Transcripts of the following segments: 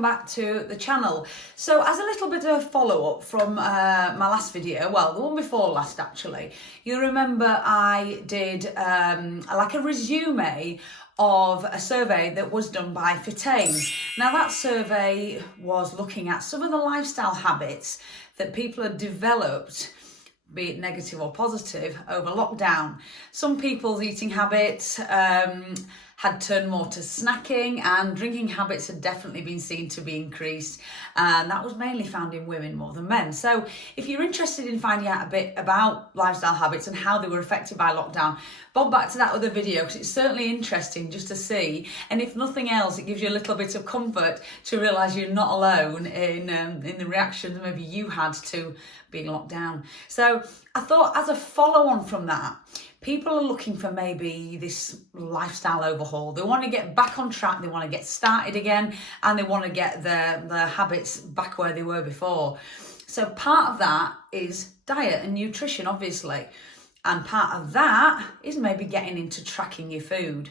welcome back to the channel. So as a little bit of a follow-up from my last video, well, the one before last actually, you remember I did like a resume of a survey that was done by Pitfalls. Now that survey was looking at some of the lifestyle habits that people had developed, be it negative or positive, over lockdown. Some people's eating habits had turned more to snacking, and drinking habits had definitely been seen to be increased, and that was mainly found in women more than men. So if you're interested in finding out a bit about lifestyle habits and how they were affected by lockdown, bob back to that other video, because it's certainly interesting just to see, and if nothing else, it gives you a little bit of comfort to realise you're not alone in the reactions maybe you had to being locked down. So I thought, as a follow-on from that, people are looking for maybe this lifestyle overhaul. They want to get back on track, they want to get started again, and they want to get their habits back where they were before. So part of that is diet and nutrition, obviously. And part of that is maybe getting into tracking your food.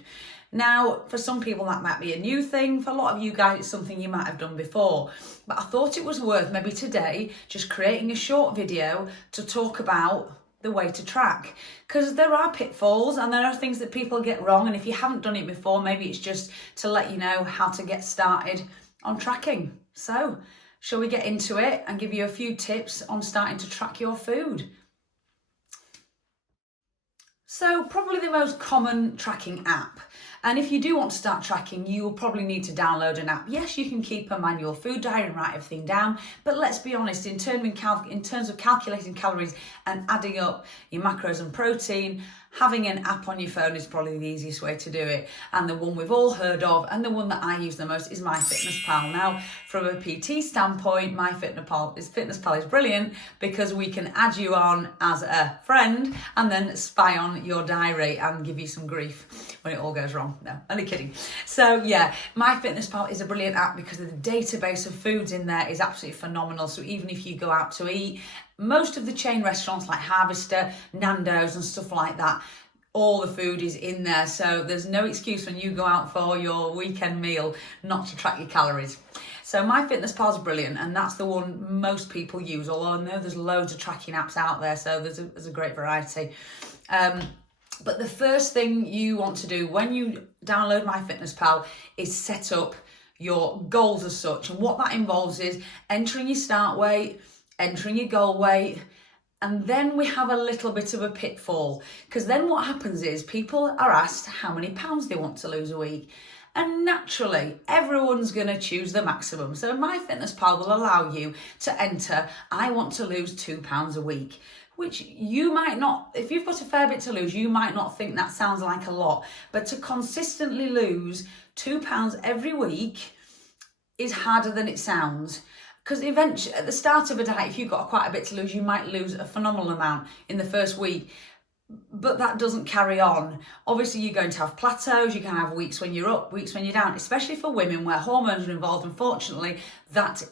Now, for some people that might be a new thing. For a lot of you guys, it's something you might have done before. But I thought it was worth maybe today just creating a short video to talk about the way to track, because there are pitfalls and there are things that people get wrong, and if you haven't done it before, maybe it's just to let you know how to get started on tracking. So shall we get into it and give you a few tips on starting to track your food? So probably the most common tracking app, and if you do want to start tracking, you will probably need to download an app. Yes, you can keep a manual food diary and write everything down, but let's be honest, in terms of calculating calories and adding up your macros and protein, having an app on your phone is probably the easiest way to do it. And the one we've all heard of, and the one that I use the most, is MyFitnessPal. Now, from a PT standpoint, MyFitnessPal is brilliant because we can add you on as a friend and then spy on your diary and give you some grief when it all goes wrong. No, only kidding. So yeah, MyFitnessPal is a brilliant app because the database of foods in there is absolutely phenomenal. So even if you go out to eat, most of the chain restaurants like Harvester, Nando's and stuff like that, all the food is in there. So there's no excuse when you go out for your weekend meal not to track your calories. So MyFitnessPal is brilliant, and that's the one most people use, although I know there's loads of tracking apps out there, so there's a great variety. But the first thing you want to do when you download MyFitnessPal is set up your goals as such. And what that involves is entering your start weight, entering your goal weight, and then we have a little bit of a pitfall, because then what happens is people are asked how many pounds they want to lose a week. And naturally, everyone's going to choose the maximum. So MyFitnessPal will allow you to enter, I want to lose 2 pounds a week, which you might not, if you've got a fair bit to lose, you might not think that sounds like a lot. But to consistently lose 2 pounds every week is harder than it sounds. Because eventually, at the start of a diet, if you've got quite a bit to lose, you might lose a phenomenal amount in the first week. But that doesn't carry on. Obviously, you're going to have plateaus. You can have weeks when you're up, weeks when you're down, especially for women where hormones are involved. Unfortunately, that's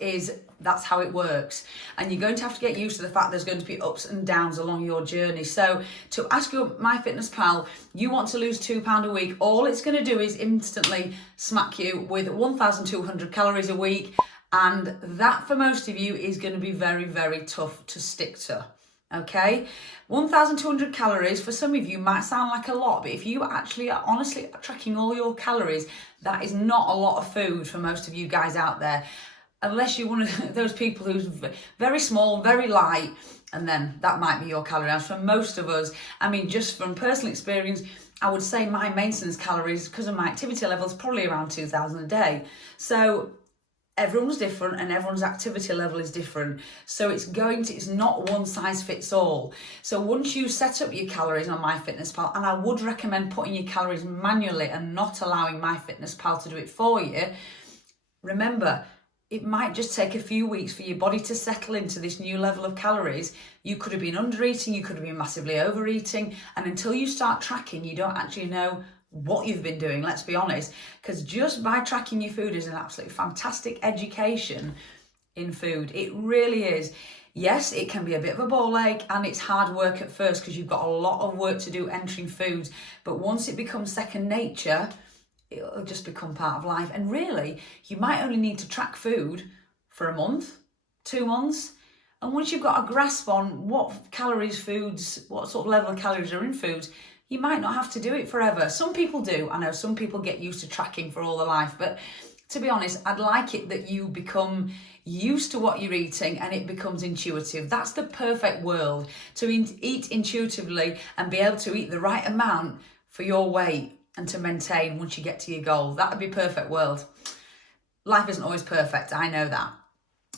how it works. And you're going to have to get used to the fact there's going to be ups and downs along your journey. So to ask your MyFitnessPal, you want to lose £2 a week, all it's going to do is instantly smack you with 1,200 calories a week. And that, for most of you, is going to be very, very tough to stick to. Okay, 1,200 calories for some of you might sound like a lot, but if you actually are honestly tracking all your calories, that is not a lot of food for most of you guys out there, unless you're one of those people who's very small, very light, and then that might be your calorie. As for most of us, I mean, just from personal experience, I would say my maintenance calories, because of my activity level, is probably around 2,000 a day. So everyone's different and everyone's activity level is different. So it's not one size fits all. So once you set up your calories on MyFitnessPal, and I would recommend putting your calories manually and not allowing MyFitnessPal to do it for you, remember, it might just take a few weeks for your body to settle into this new level of calories. You could have been under eating, you could have been massively overeating, and until you start tracking, you don't actually know what you've been doing, let's be honest, because just by tracking your food is an absolutely fantastic education in food. It really is. Yes, it can be a bit of a ball ache and it's hard work at first because you've got a lot of work to do entering foods, but once it becomes second nature, it'll just become part of life. And really, you might only need to track food for a month, 2 months. And once you've got a grasp on what sort of level of calories are in foods, you might not have to do it forever. Some people do. I know some people get used to tracking for all their life, but to be honest, I'd like it that you become used to what you're eating and it becomes intuitive. That's the perfect world, to eat intuitively and be able to eat the right amount for your weight and to maintain once you get to your goal. That would be perfect world. Life isn't always perfect, I know that.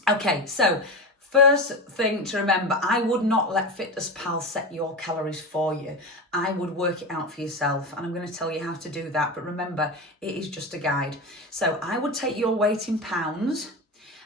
Okay, so first thing to remember, I would not let FitnessPal set your calories for you. I would work it out for yourself, and I'm going to tell you how to do that. But remember, it is just a guide. So I would take your weight in pounds,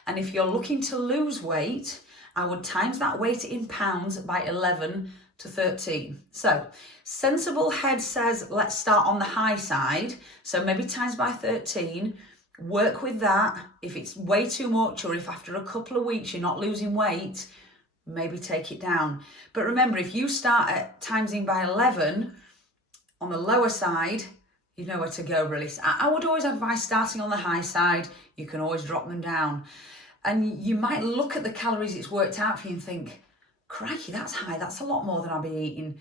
and if you're looking to lose weight, I would times that weight in pounds by 11 to 13. So sensible head says, let's start on the high side. So maybe times by 13. Work with that. If it's way too much, or if after a couple of weeks you're not losing weight, maybe take it down. But remember, if you start at timesing by 11 on the lower side, you know where to go really. I would always advise starting on the high side. You can always drop them down. And you might look at the calories it's worked out for you and think, crikey, that's high. That's a lot more than I'll be eating.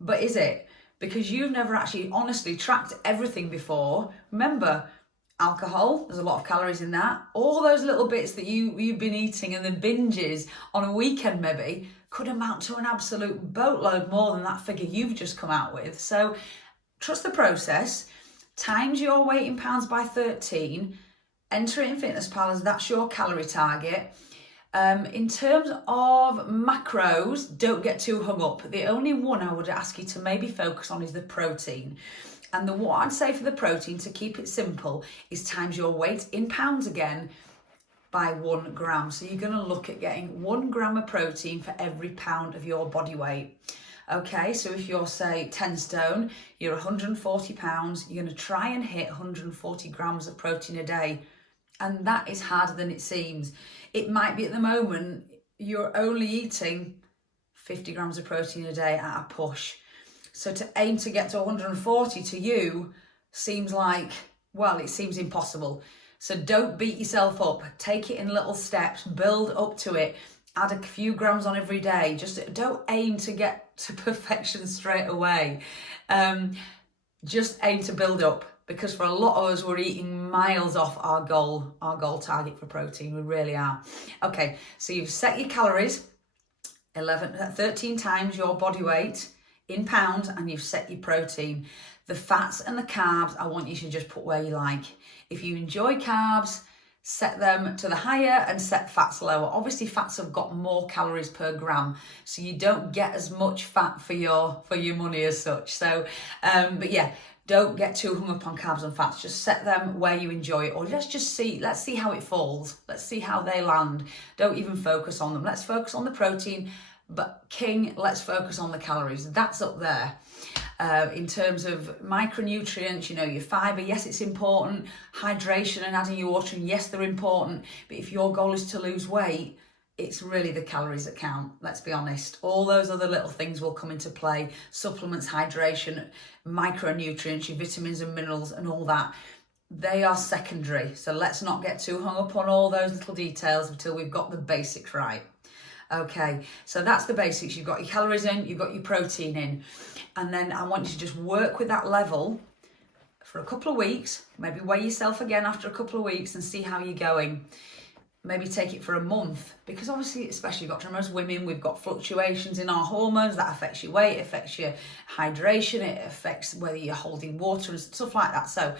But is it? Because you've never actually honestly tracked everything before. Remember, alcohol, there's a lot of calories in that. All those little bits that you've been eating and the binges on a weekend maybe could amount to an absolute boatload more than that figure you've just come out with. So trust the process, times your weight in pounds by 13, enter it in FitnessPal as that's your calorie target. In terms of macros, don't get too hung up. The only one I would ask you to maybe focus on is the protein. And what I'd say for the protein, to keep it simple, is times your weight in pounds again by 1 gram. So you're going to look at getting 1 gram of protein for every pound of your body weight. Okay, so if you're, say, 10 stone, you're 140 pounds, you're going to try and hit 140 grams of protein a day. And that is harder than it seems. It might be at the moment you're only eating 50 grams of protein a day at a push. So to aim to get to 140 to you seems like, well, it seems impossible. So don't beat yourself up. Take it in little steps, build up to it, add a few grams on every day. Just don't aim to get to perfection straight away. Just aim to build up, because for a lot of us, we're eating miles off our goal target for protein. We really are. Okay, so you've set your calories, 13 times your body weight in pounds, and you've set your protein. The fats and the carbs, I want you to just put where you like. If you enjoy carbs, set them to the higher and set fats lower. Obviously, fats have got more calories per gram, so you don't get as much fat for your money as such. So, but yeah, don't get too hung up on carbs and fats. Just set them where you enjoy it, or let's see how it falls. Let's see how they land. Don't even focus on them. Let's focus on the protein. But let's focus on the calories. That's up there. In terms of micronutrients, your fibre, yes, it's important. Hydration and adding your water, yes, they're important. But if your goal is to lose weight, it's really the calories that count, let's be honest. All those other little things will come into play. Supplements, hydration, micronutrients, your vitamins and minerals and all that. They are secondary. So let's not get too hung up on all those little details until we've got the basics right. Okay, so that's the basics. You've got your calories in, you've got your protein in. And then I want you to just work with that level for a couple of weeks. Maybe weigh yourself again after a couple of weeks and see how you're going. Maybe take it for a month, because obviously, especially got to remember, as women, we've got fluctuations in our hormones. That affects your weight, it affects your hydration, it affects whether you're holding water and stuff like that. So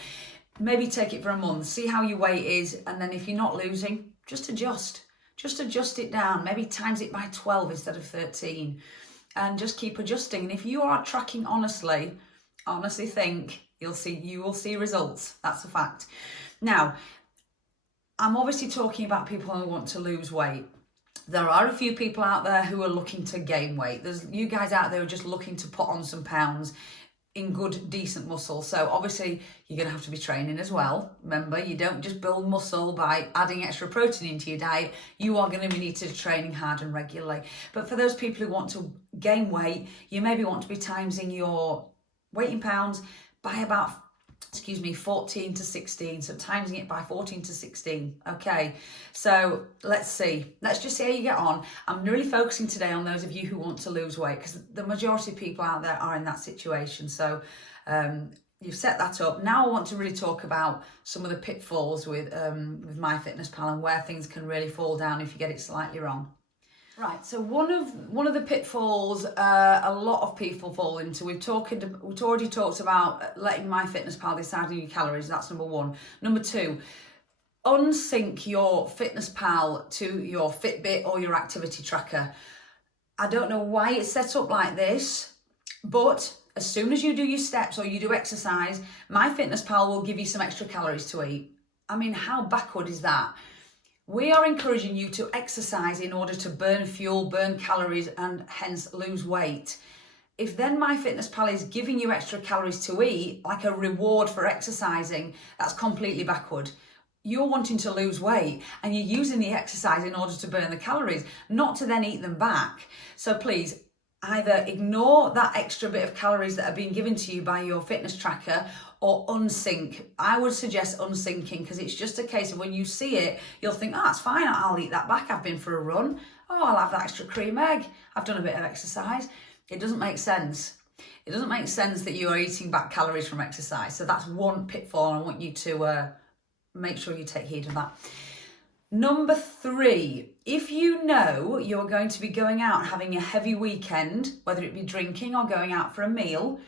maybe take it for a month, see how your weight is. And then if you're not losing, just adjust. Just adjust it down, maybe times it by 12 instead of 13, and just keep adjusting. And if you are tracking honestly think you will see results. That's a fact. Now, I'm obviously talking about people who want to lose weight. There are a few people out there who are looking to gain weight. There's you guys out there who are just looking to put on some pounds in good, decent muscle. So obviously you're going to have to be training as well. Remember, you don't just build muscle by adding extra protein into your diet. You are going to need to be training hard and regularly. But for those people who want to gain weight, you maybe want to be timesing your weight in pounds by about 14 to 16. So timesing it by 14 to 16. Okay, so let's just see how you get on. I'm really focusing today on those of you who want to lose weight, because the majority of people out there are in that situation. So you've set that up. Now I want to really talk about some of the pitfalls with MyFitnessPal and where things can really fall down if you get it slightly wrong. Right, so one of the pitfalls a lot of people fall into, we've already talked about letting MyFitnessPal decide on your calories. That's number one. Number two, unsync your FitnessPal to your Fitbit or your activity tracker. I don't know why it's set up like this, but as soon as you do your steps or you do exercise, MyFitnessPal will give you some extra calories to eat. I mean, how backward is that? We are encouraging you to exercise in order to burn fuel, burn calories, and hence lose weight. If then MyFitnessPal is giving you extra calories to eat, like a reward for exercising, that's completely backward. You're wanting to lose weight and you're using the exercise in order to burn the calories, not to then eat them back. So please, either ignore that extra bit of calories that are being given to you by your fitness tracker, or unsync. I would suggest unsyncing, because it's just a case of when you see it, you'll think, oh, it's fine, I'll eat that back. I've been for a run. Oh, I'll have that extra cream egg. I've done a bit of exercise. It doesn't make sense. It doesn't make sense that you are eating back calories from exercise. So that's one pitfall. I want you to make sure you take heed of that. Number three, if you know you're going to be going out and having a heavy weekend, whether it be drinking or going out for a meal,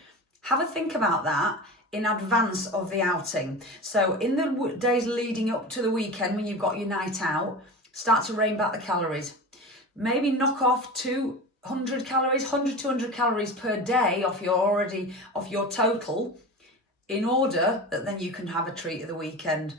have a think about that in advance of the outing. So in the days leading up to the weekend, when you've got your night out, start to rein back the calories. Maybe knock off 200 calories, 100, 200 calories per day off your total, in order that then you can have a treat at the weekend.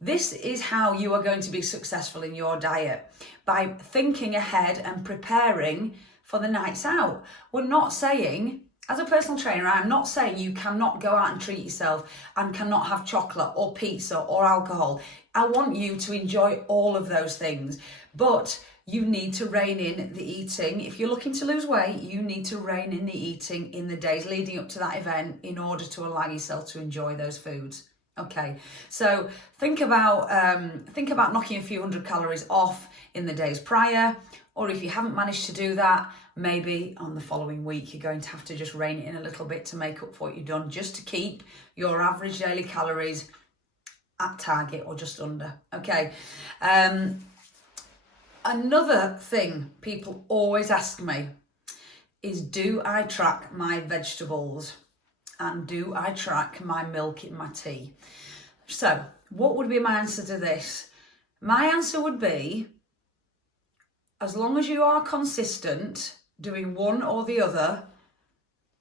This is how you are going to be successful in your diet, by thinking ahead and preparing for the nights out. We're not saying, as a personal trainer, I'm not saying you cannot go out and treat yourself and cannot have chocolate or pizza or alcohol. I want you to enjoy all of those things, but you need to rein in the eating. If you're looking to lose weight, you need to rein in the eating in the days leading up to that event in order to allow yourself to enjoy those foods. Okay, so think about knocking a few hundred calories off in the days prior, or if you haven't managed to do that, maybe on the following week you're going to have to just rein it in a little bit to make up for what you've done, just to keep your average daily calories at target or just under. Okay, another thing people always ask me is, do I track my vegetables? And do I track my milk in my tea? So what would be my answer to this? My answer would be, as long as you are consistent doing one or the other,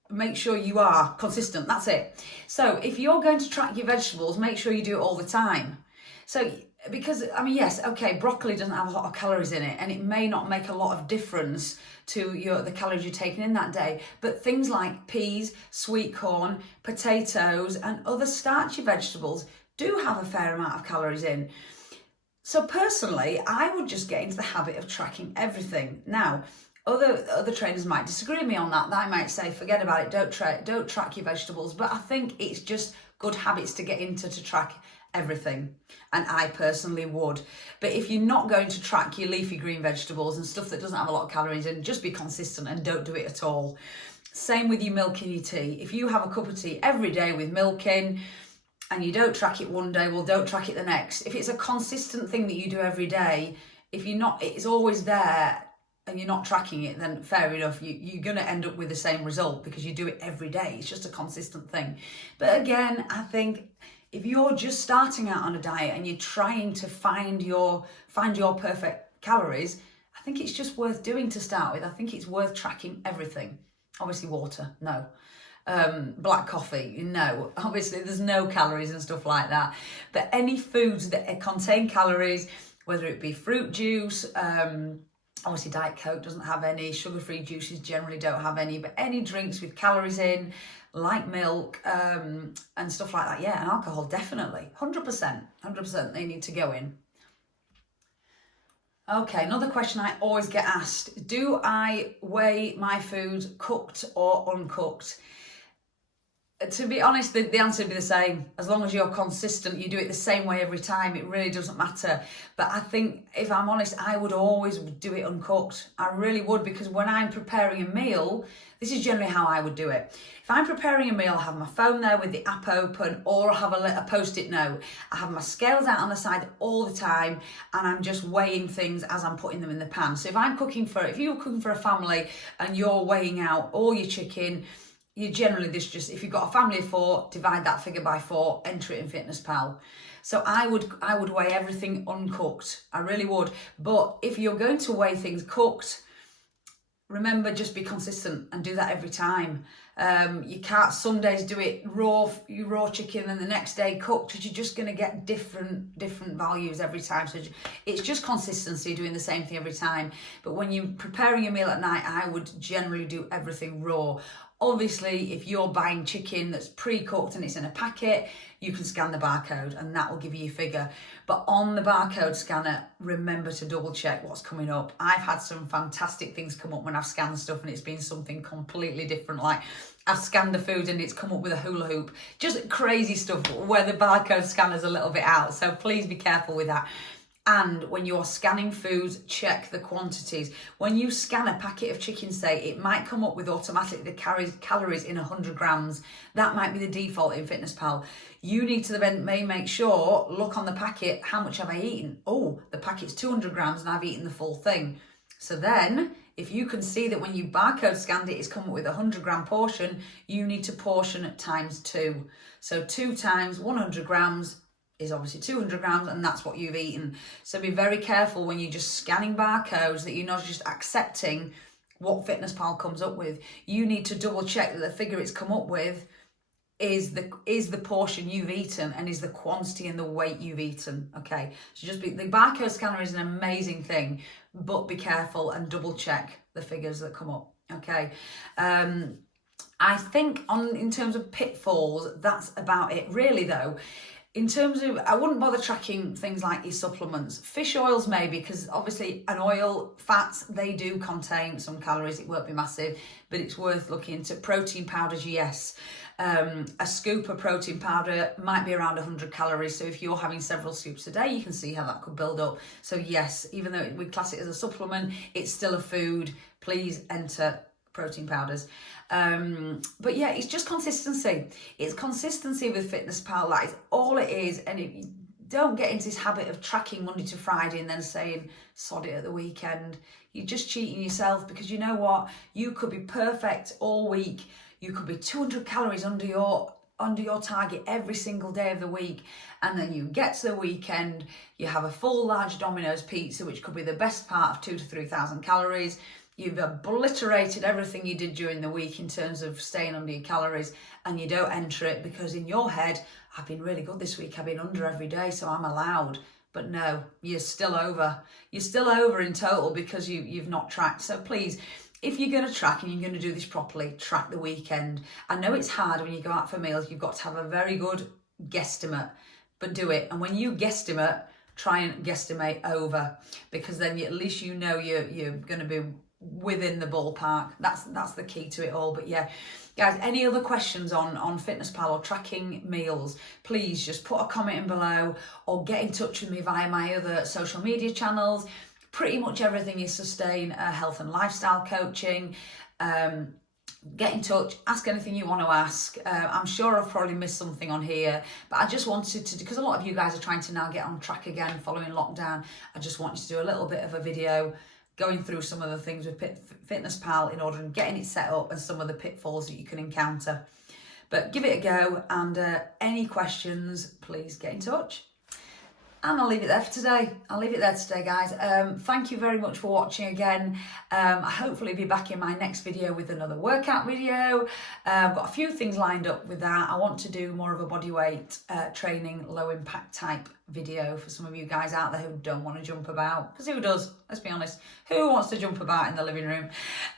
make sure you are consistent. That's it. So if you're going to track your vegetables, make sure you do it all the time. So, because, I mean, yes, okay, broccoli doesn't have a lot of calories in it, and it may not make a lot of difference to the calories you're taking in that day, but things like peas, sweet corn, potatoes, and other starchy vegetables do have a fair amount of calories in. So personally, I would just get into the habit of tracking everything. Now, other trainers might disagree with me on that. They might say, forget about it, don't track your vegetables. But I think it's just good habits to get into, to track everything, and I personally would. But if you're not going to track your leafy green vegetables and stuff that doesn't have a lot of calories in, just be consistent and don't do it at all. Same with your milk and your tea. If you have a cup of tea every day with milk in and you don't track it one day, well, don't track it the next. If it's a consistent thing that you do every day, if you're not, it's always there and you're not tracking it, then fair enough, you're going to end up with the same result because you do it every day. It's just a consistent thing. But again, I think if you're just starting out on a diet and you're trying to find your perfect calories, I think it's just worth doing to start with. I think it's worth tracking everything. Obviously water, no. Black coffee, no. Obviously there's no calories and stuff like that. But any foods that contain calories, whether it be fruit juice, obviously Diet Coke doesn't have any, sugar-free juices generally don't have any, but any drinks with calories in, like milk and stuff like that, yeah, and alcohol, definitely, 100%, they need to go in. Okay, another question I always get asked, do I weigh my food cooked or uncooked? To be honest, the answer would be the same. As long as you're consistent, you do it the same way every time, it really doesn't matter. But I think, if I'm honest, I would always do it uncooked. I really would, because when I'm preparing a meal, this is generally how I would do it. If I'm preparing a meal, I have my phone there with the app open, or I have a post-it note. I have my scales out on the side all the time, and I'm just weighing things as I'm putting them in the pan. So if you're cooking for a family and you're weighing out all your chicken, you generally if you've got a family of 4, divide that figure by 4, enter it in FitnessPal. So I would weigh everything uncooked. I really would. But if you're going to weigh things cooked, remember, just be consistent and do that every time. You can't some days do it raw chicken and the next day cooked, because you're just going to get different values every time. So it's just consistency, doing the same thing every time. But when you're preparing a meal at night, I would generally do everything raw. Obviously, if you're buying chicken that's pre-cooked and it's in a packet, you can scan the barcode and that will give you your figure. But on the barcode scanner, remember to double check what's coming up. I've had some fantastic things come up when I've scanned stuff and it's been something completely different. Like, I've scanned the food and it's come up with a hula hoop. Just crazy stuff where the barcode scanner's a little bit out. So please be careful with that. And when you're scanning foods, check the quantities. When you scan a packet of chicken, say, it might come up with automatically the calories in 100 grams. That might be the default in FitnessPal. You need to then make sure, look on the packet, how much have I eaten? Oh, the packet's 200 grams and I've eaten the full thing. So then, if you can see that when you barcode scanned it, it's come up with a 100-gram portion, you need to portion at times 2. So 2 times 100 grams is obviously 200 grams, and that's what you've eaten. So be very careful when you're just scanning barcodes that you're not just accepting what FitnessPal comes up with. You need to double check that the figure it's come up with is the portion you've eaten and is the quantity and the weight you've eaten. Okay, so the barcode scanner is an amazing thing, but be careful and double check the figures that come up. Okay. I think in terms of pitfalls, that's about it really though. In terms of, I wouldn't bother tracking things like your supplements. Fish oils maybe, because obviously an oil, fats, they do contain some calories. It won't be massive, but it's worth looking into. Protein powders, yes. A scoop of protein powder might be around 100 calories. So if you're having several scoops a day, you can see how that could build up. So yes, even though we class it as a supplement, it's still a food. Please enter protein powders. But yeah, it's just consistency. It's consistency with FitnessPal. That is all it is. And don't get into this habit of tracking Monday to Friday and then saying sod it at the weekend. You're just cheating yourself, because you know what? You could be perfect all week. You could be 200 calories under your target every single day of the week, and then you get to the weekend, you have a full large Domino's pizza, which could be the best part of 2,000 to 3,000 calories. You've obliterated everything you did during the week in terms of staying under your calories, and you don't enter it because in your head, I've been really good this week, I've been under every day, so I'm allowed. But no, you're still over. You're still over in total because you've not tracked. So please, if you're going to track and you're going to do this properly, track the weekend. I know it's hard when you go out for meals, you've got to have a very good guesstimate, but do it. And when you guesstimate, try and guesstimate over, because then at least you know you're going to be within the ballpark. That's the key to it all. But yeah, guys, any other questions on FitnessPal or tracking meals, please just put a comment in below or get in touch with me via my other social media channels. Pretty much everything is Sustain health and lifestyle coaching. Get in touch, ask anything you want to ask. I'm sure I've probably missed something on here, but I just wanted to, because a lot of you guys are trying to now get on track again following lockdown, I just wanted to do a little bit of a video going through some of the things with FitnessPal in order and getting it set up and some of the pitfalls that you can encounter. But give it a go, and any questions, please get in touch. And I'll leave it there for today. Guys. Thank you very much for watching again. I'll hopefully be back in my next video with another workout video. I've got a few things lined up with that. I want to do more of a bodyweight training, low impact type video for some of you guys out there who don't want to jump about. Because who does? Let's be honest. Who wants to jump about in the living room?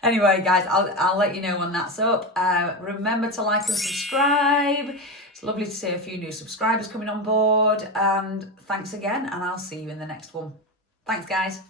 Anyway, guys, I'll let you know when that's up. Remember to like and subscribe. It's lovely to see a few new subscribers coming on board, and thanks again, and I'll see you in the next one. Thanks, guys.